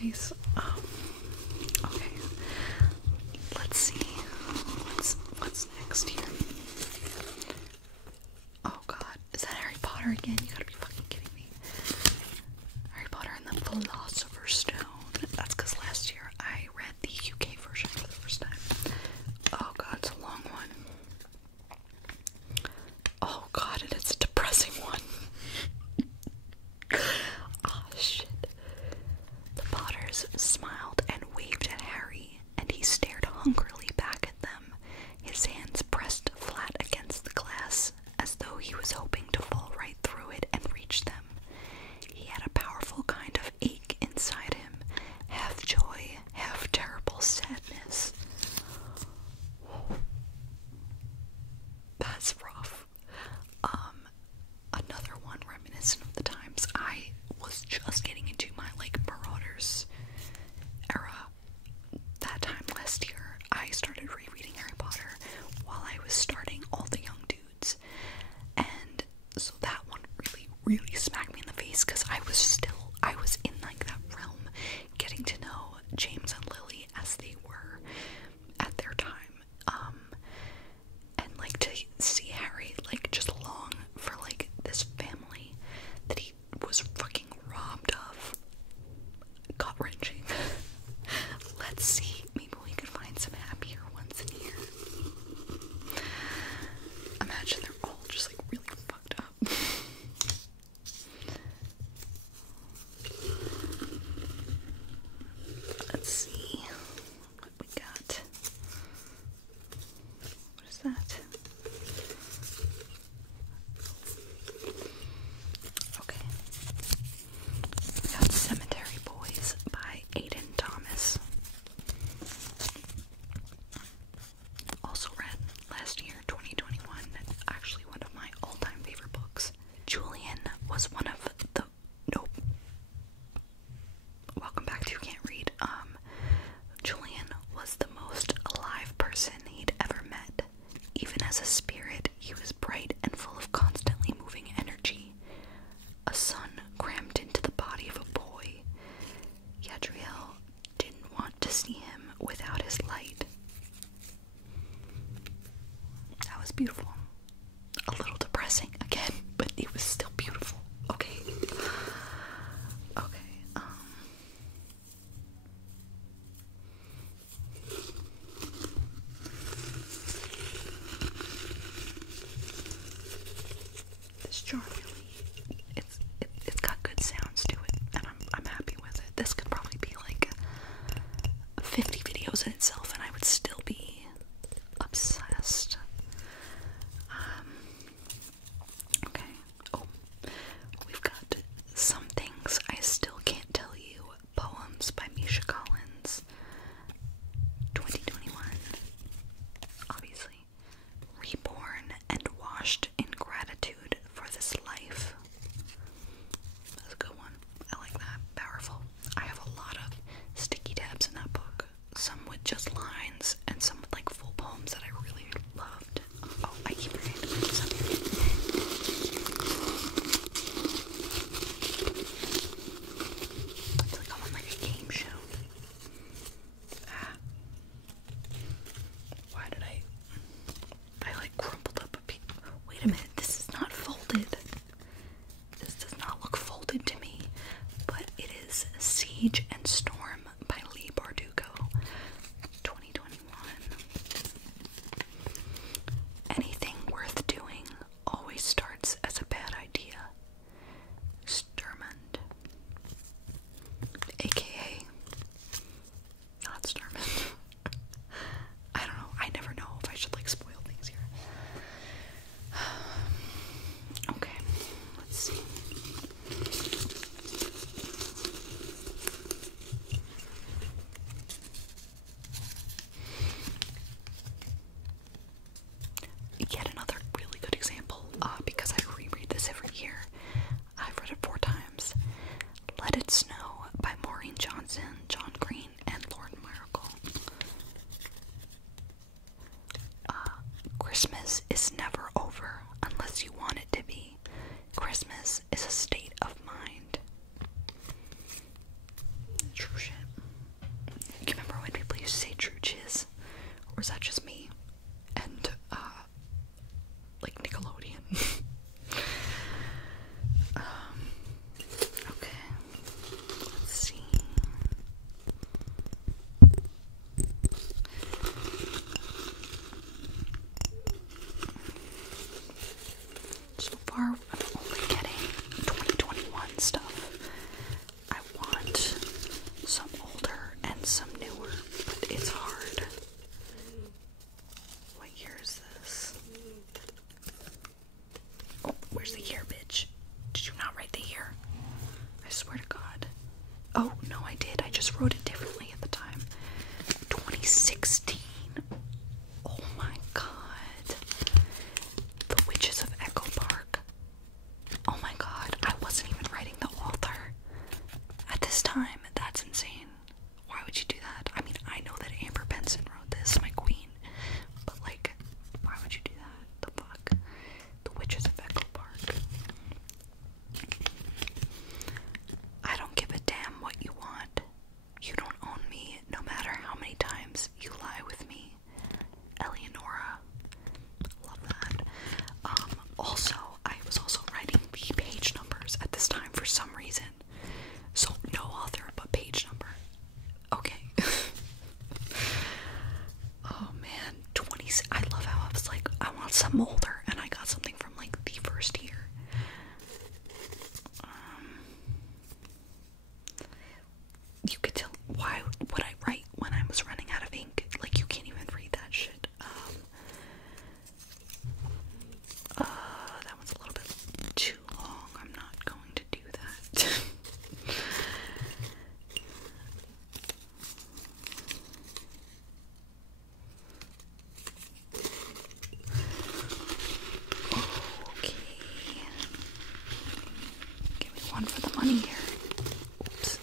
anyways, okay. Let's see. What's next here? Oh god, is that Harry Potter again? You gotta be fucking kidding me. Harry Potter and the Philosopher's Stone. That's because last year I read the UK version for the first time. Oh god, it's a long one. Oh god, and it's a depressing one. Oh shit. The Potters smiled and waved at Harry, and he stared hungrily back at them, his hands pressed flat against the glass, as though he was hoping to fall right through it and reach them. He had a powerful kind of ache inside him, half joy, half terrible sadness. That's rough. Another one reminiscent of the times I was just getting into my, like, Marauders era. That time last year, I started rereading Harry Potter while I was starting All the Young Dudes. And so that one really smacked me in the face, because I was in, like, that realm, getting to know James and Lily as they were at their time. And, like, to see Harry, like, just long for, like, this family that he was fucking robbed of. Gut-wrenching. Let's see, maybe we could find some happier ones in here. Imagine they're all just, like, really fucked up. Let's see what we got. What is that? Okay. We got Cemetery Boys by Aidan Thomas. Also read last year, 2021. Actually one of my all-time favorite books. Julian was one of the... Nope. Welcome back to You Can't Read. Julian was the most alive person he'd ever met. Even as a spirit, he was bright and full of constantly moving energy. A sun crammed into the body of a boy. Yadriel didn't want to see him without his light. That was beautiful. A little depressing again, but it was still beautiful. Okay. Okay, this jar really, it's got good sounds to it, and I'm happy with it. This could probably be like 50 videos in itself, and I would still be obsessed. Okay. Oh, we've got Some Things I Still Can't Tell You, poems by Misha Collins. 2021. Obviously. Reborn and washed in gratitude for this life. That's a good one. I like that. Powerful. I have a lot of sticky tabs in that book. Some with just lines, and some with, like, full poems that I really loved. Oh, I keep forgetting to put this up here. It's like I'm on, like, a game show. Why did I like crumpled up a piece? Wait a like Nickelodeon. Okay, let's see. So far, I'm only getting 2021 stuff. I want some older and some newer, but it's hard. What year is this? Oh, where's the year, bitch? Did you not write the year? I swear to God. Oh, no, I did. I just wrote it differently at the time. 2016. Oh my God. The Witches of Echo Park. Oh my God. I wasn't even writing the author at this time. That's insane. Why would you do that? I mean, I know that Amber Benson wrote this, my queen. But like, why would you do that? The fuck? The Witches of Echo Park. I don't give a damn what you want. You don't own me, no matter how many times you lie with me. Eleonora. Love that. Also, I was also writing the page numbers at this time for some reason. So, no author, but page number. Okay. Oh man, 20. I love how I was like, I want some older, and I got something from like the first year. You could tell why would I write when I was running out of ink? Like, you can't even read that shit. That one's a little bit too long. I'm not going to do that. Okay. Give me one for the money here. Oops.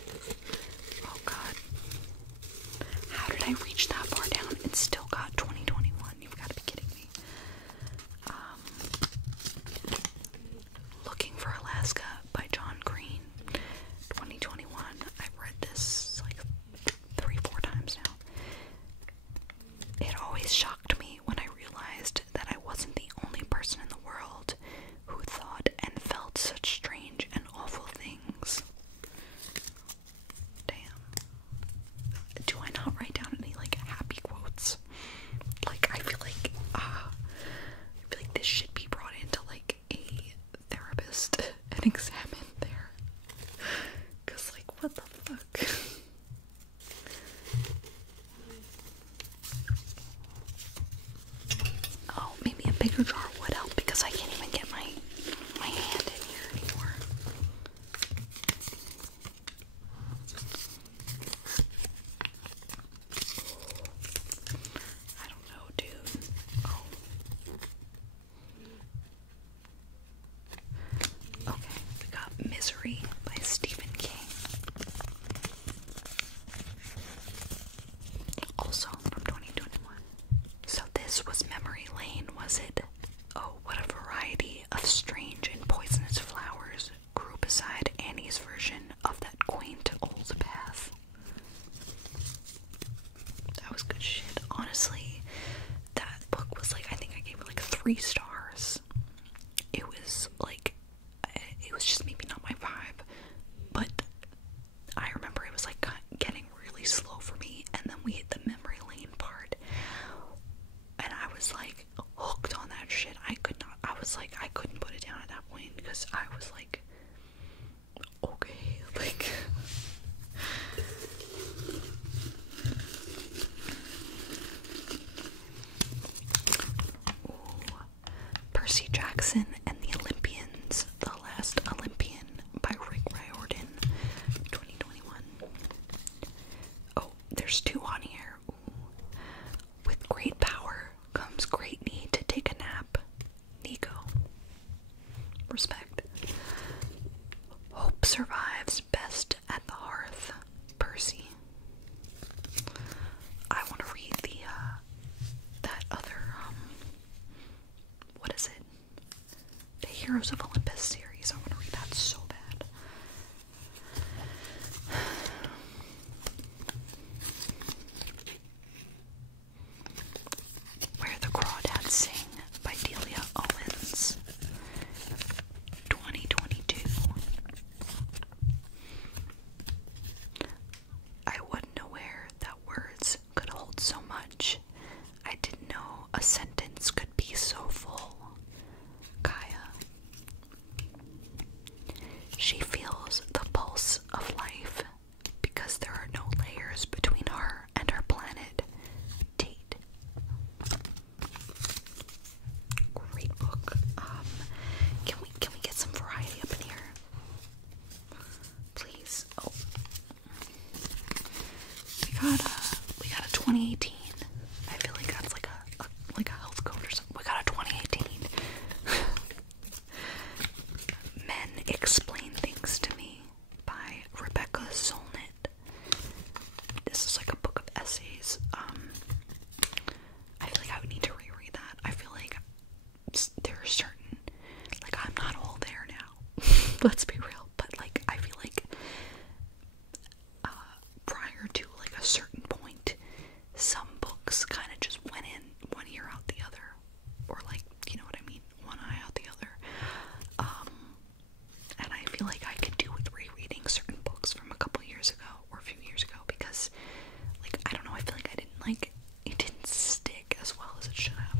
Oh God. How did I reach that far down and still got 2021? You've got to be kidding me. Looking for Alaska by John Green. 2021. I've read this like 3-4 times now. It always shocked me when I realized that I wasn't the only person in the world who thought and felt such strange and awful things. Damn. Do I not write down any like happy quotes? Like, I feel like this should be brought into like a therapist and examined there. Cause like, what the fuck? Oh, maybe a bigger jar would help because I can't even get my hand in here anymore. I don't know, dude. Oh. Okay, we got Misery by Stephen King. Also from 2021. So this was memory lane, was it? Oh, what a variety of strange and poisonous flowers grew beside Annie's version of that quaint old path. That was good shit. Honestly, that book was like, I think I gave it like 3 stars. It was like, it was just maybe not my vibe, but I remember it was like getting really slow for me, and then we hit the memory lane part, and I was like hooked on that shit. I couldn't put it down at that point because I was like, okay, like ooh. Percy Jackson and the Olympians, The Last Olympian by Riordan, 2021. Oh, there's 2 on here. Ooh. With great power comes great need to take a nap. Nico. Respect. Hope survives best at the hearth. Percy. I want to read the, that other, what is it? The Heroes of Olympus series. I want to read that so bad. Where the Crawdads Sing by Delia Owens. She feels the pulse of life because there are no layers between her and her planet. Tate. Great book. Can we get some variety up in here? Please. Oh. We got a 2018. I feel like that's like a health code or something. We got a 2018. Men Explain Things to Me by Rebecca Solnit. This is like a book of essays. I feel like I would need to reread that. I feel like there are certain, like, I'm not all there now. Let's be real. But like, I feel like prior to like a certain point, some books kind of just went in one ear out the other, or like, you know what I mean, one eye out the other. And I feel like I could do with rereading certain books from a couple years ago or a few years ago, because like, I don't know, I feel like it didn't stick as well as it should have.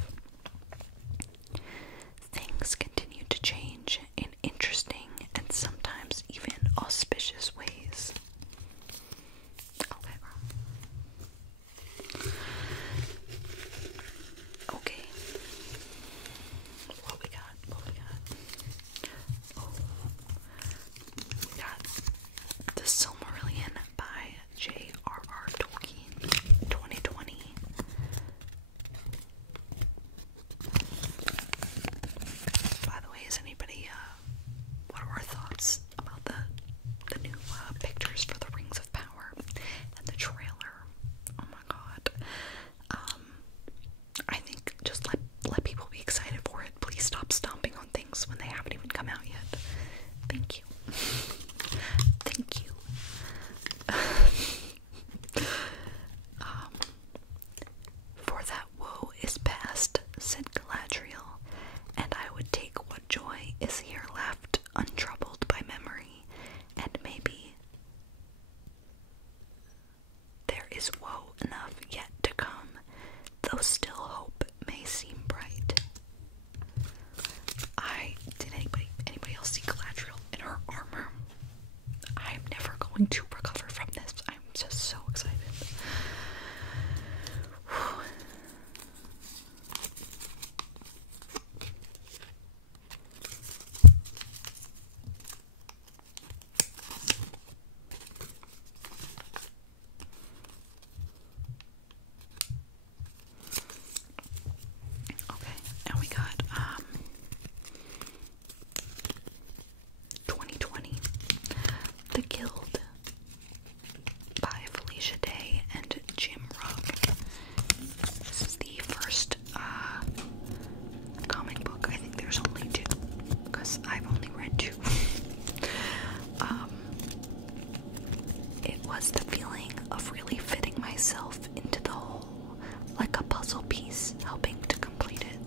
Things continue to change in interesting and sometimes even auspicious ways. Okay. What we got? Oh. We got The Silmarillion by J.R.R. Tolkien, 2020. By the way, is anybody, what are our thoughts about the new pictures for the Rings of Power and the trailer? Oh my god. I think just let people be excited for it. Please stop stomping on things when they haven't even come out yet. Thank you. Thank you. For that woe is past, said Galadriel, and I would take what joy is here left, untroubled by memory, and maybe there is woe enough yet to come, though still hope may seem bright. Did anybody else see Galadriel in her armor? I'm never going to recover from this. I'm just so excited. Whew. Okay, now we got 2020, The Guild by Felicia Day and Jim Rugg. This is the first comic book. I think there's only two, because I've only read two. It was the feeling of really fitting myself into the whole, like a puzzle piece, helping to complete it.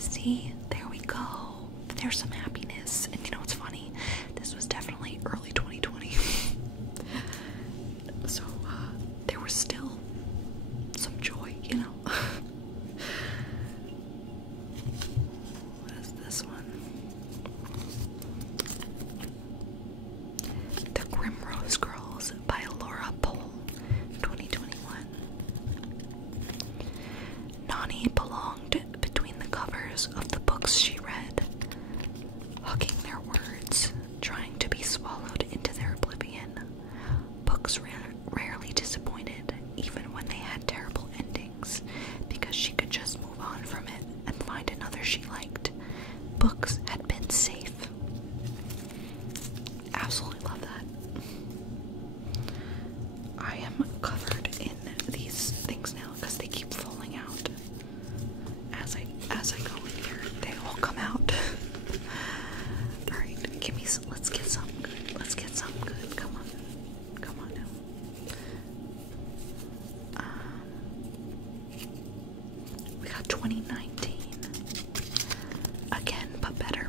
See, there we go. There's some happiness. And you know what's funny? This was definitely early 2020. So, there was still some joy, you know? What is this one? The Grimrose Girls by Laura Pohl, 2021. Nani belonged between the covers of the books she read, hugging their words, trying to be swallowed into their oblivion. Books rarely disappointed, even when they had terrible endings, because she could just move on from it and find another she liked. Books had been safe. Absolutely love that. I am covered in these things now because they keep falling out. As I go in here, they all come out. Alright, let's get something good. Let's get something good. Come on now. We got 2019. Again, but better.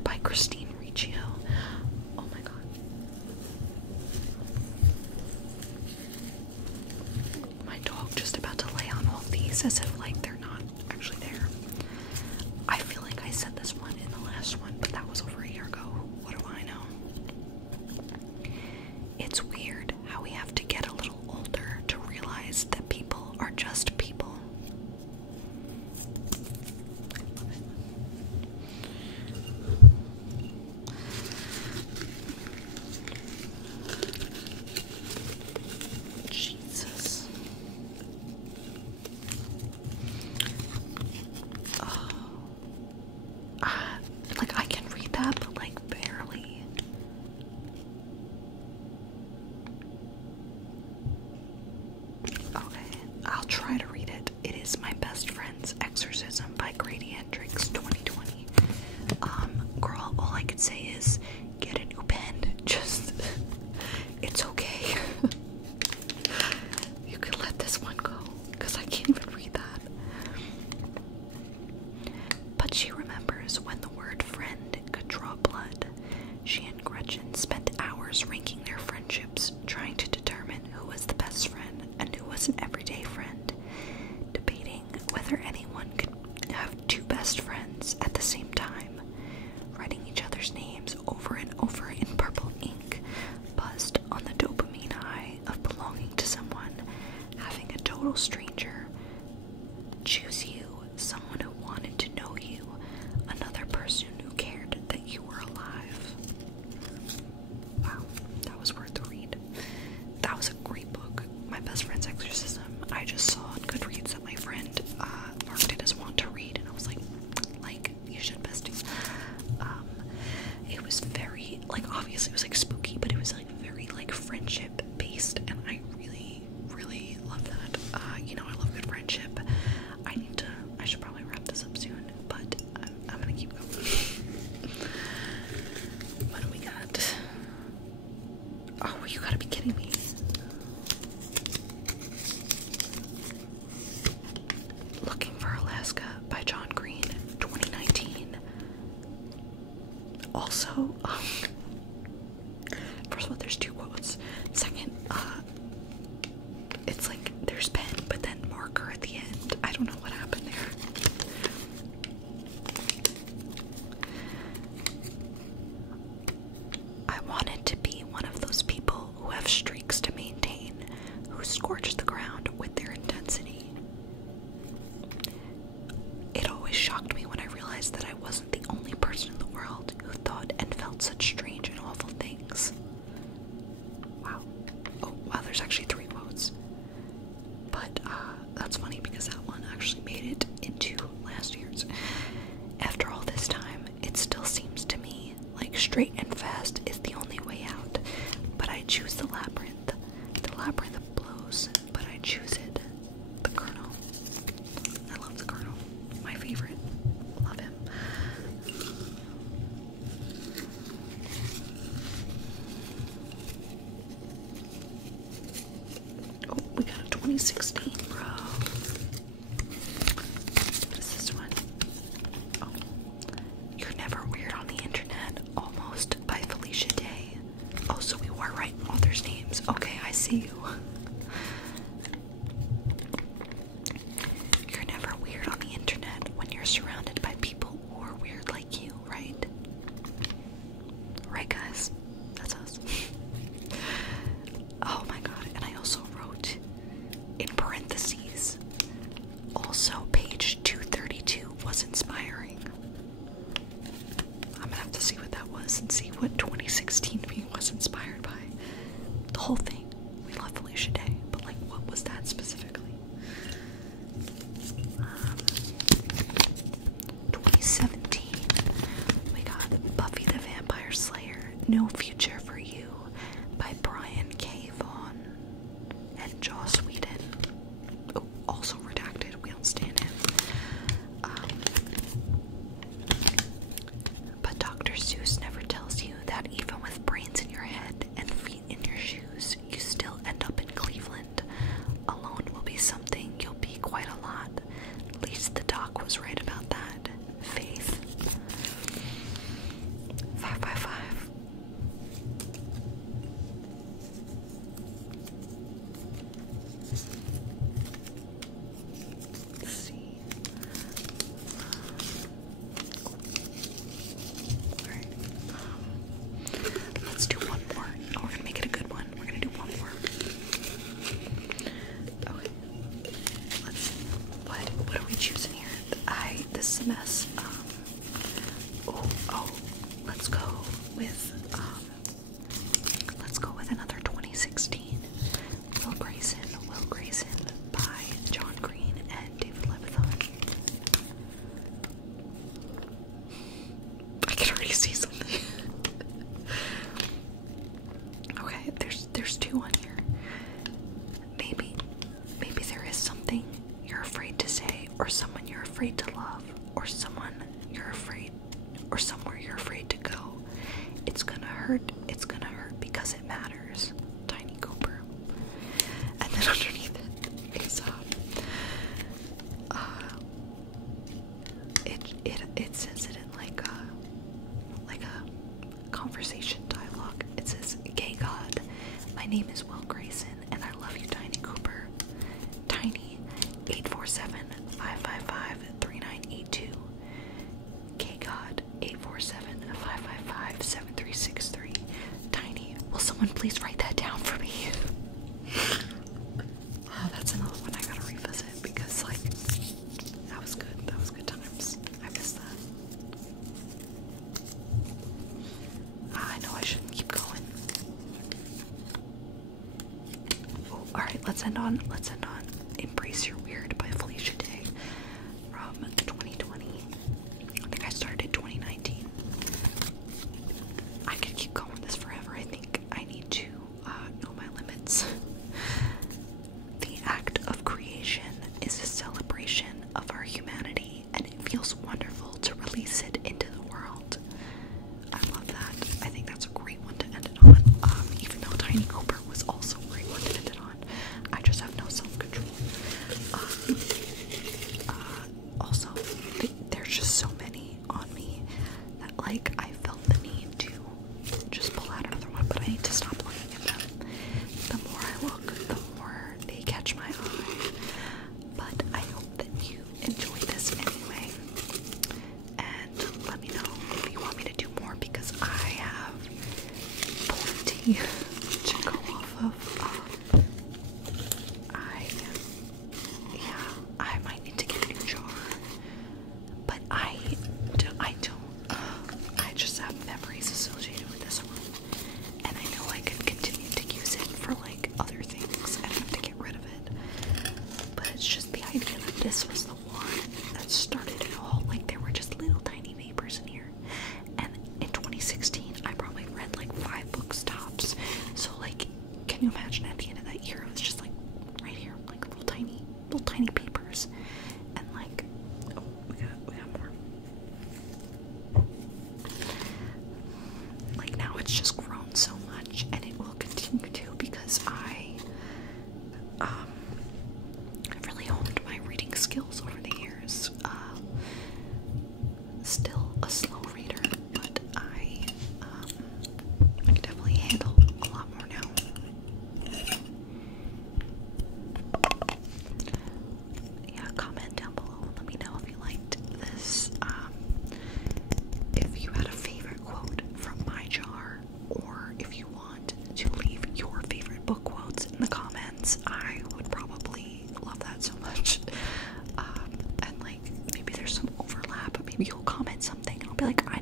could say is, get a new pen. Just, it's okay. You can let this one go, because I can't even read that. But she remembers when the word friend could draw blood. She and Gretchen spent hours ranking their friendships, trying to determine who was the best friend and who was an everyday friend, debating whether anyone could have two best friends at the same time, writing each other's names over and over in purple ink, buzzed on the dopamine high of belonging to someone, having a total stranger choose you, someone who wanted to know you, another person who cared that you were alive. Wow, that was worth the read. That was a great book. My Best Friend's Exorcism. I just saw on Goodreads that my friend marked it as want to read, and I was like, you should, bestie. It was very, obviously it was spooky, but it was very friendship based, and I really, really love that. I love good friendship. I should probably wrap this up soon, but I'm gonna keep going. What do we got? Oh, you gotta be kidding me. Looking for Alaska by John Green, 2019. Also, first of all, there's two quotes. Second, it's there's pen, but then marker at the end. I don't know what happened there. I wanted to be one of those people who have streaks to maintain, who scorch the ground with their intensity. It always shocked me when I realized that I wasn't the only person in the world who thought and felt such strange and awful things. Wow. Oh, wow, there's actually 3 quotes. But, that's funny because that one actually made it into last year's. After all this time, it still seems to me like straight and fast is the only way out. But I choose the labyrinth. The labyrinth blows, but I choose it. The Colonel. I love the Colonel. My favorite. Love him. Oh, we got a 2016, bro. What is this one? Oh. You're Never Weird on the Internet, Almost, by Felicia Day. Oh, so we were right in authors' names. Okay, I see you. You're never weird on the internet when you're surrounded by people who are weird like you, right? Right, guys? That's us. Oh my god, and I also wrote in parentheses, also page 232 was inspiring. I'm gonna have to see what that was and see what 2016 me was inspired by. The whole thing. We love Felicia Day, but what was that specifically? 2017, we got Buffy the Vampire Slayer, No Future for You, by Brian K. Vaughan and Joss Whedon. Oh, also redacted, we don't stand him. But Dr. Seuss never tells you that even with brains in your head and feet in your shoes, you still end up in Cleveland. Alone will be something, you'll be quite a lot. At least the doc was right about that. Faith. 555. Let's see. Alright. Let's do one more. Oh, we're gonna make it a good one. We're gonna do one more. Okay. Let's see. What are we choosing here? This is a mess. Let's go with another 2016. Will Grayson by John Green and David Levithan. I can already see something. Okay, there's 2 on here. Maybe there is something you're afraid to say, or someone you're afraid to love, or someone you're afraid, or somewhere you're afraid to go. 363. Tiny. Will someone please write that down for me? Oh, that's another one I gotta revisit because, like, that was good. That was good times. I missed that. I know I shouldn't keep going. Oh, alright, let's end on Embrace Your Weird by Felicia Day from 2020. I think I started in 2019. I could keep going with this forever. I think I need to know my limits. The act of creation is a celebration of our humanity, and it feels wonderful to release it into the world. I love that. I think that's a great one to end it on. Even though Tiny Cooper was also a great one to end it on. I just have no self-control. Also, there's just so many on me that, like, I felt the need to just pull out another one, but I need to stop looking at them. The more I look, the more they catch my eye. But I hope that you enjoyed this anyway. And let me know if you want me to do more, because I have plenty to go off of. I might need to get a new jar, but I just have memories associated with this one, and I know I could continue to use it for, like, other things and have to get rid of it, but it's just the idea that this was the one that started it all. Like, there were just little tiny papers in here, and in 2016 I probably read like 5 books tops, so, like, can you imagine at the end of that year it was just like right here, like little tiny papers, and like, oh, we got more. Like, now it's just grown so much, and it will continue to, because I've really honed my reading skills over the years. Still a slow reader, but I can definitely handle a lot more now. Yeah, comment down below. Let me know if you liked this. If you had a favorite quote from my jar, or if you want to leave your favorite book quotes in the comments, I would probably love that so much. And, like, maybe there's some overlap, maybe you'll comment something and I'll be like, I